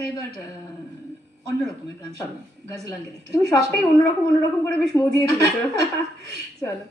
একটা এবার অন্যরকমের গান শোনো, গজলাঙ্গের একটা। তুমি সবটাই অন্যরকম করে বেশ মজিয়ে দিয়েছো। চলো।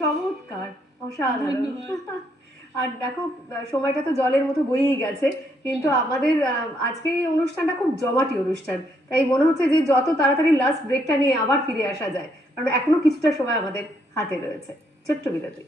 চমৎকার, অসাধারণ। আর দেখো সময়টা তো জলের মতো বয়েই গেছে, কিন্তু আমাদের আজকের এই অনুষ্ঠানটা খুব জমাটি অনুষ্ঠান, তাই মনে হচ্ছে যে যত তাড়াতাড়ি লাস্ট ব্রেকটা নিয়ে আবার ফিরে আসা যায়, কারণ এখনো কিছুটা সময় আমাদের হাতে রয়েছে। ছোট্ট বিরতি।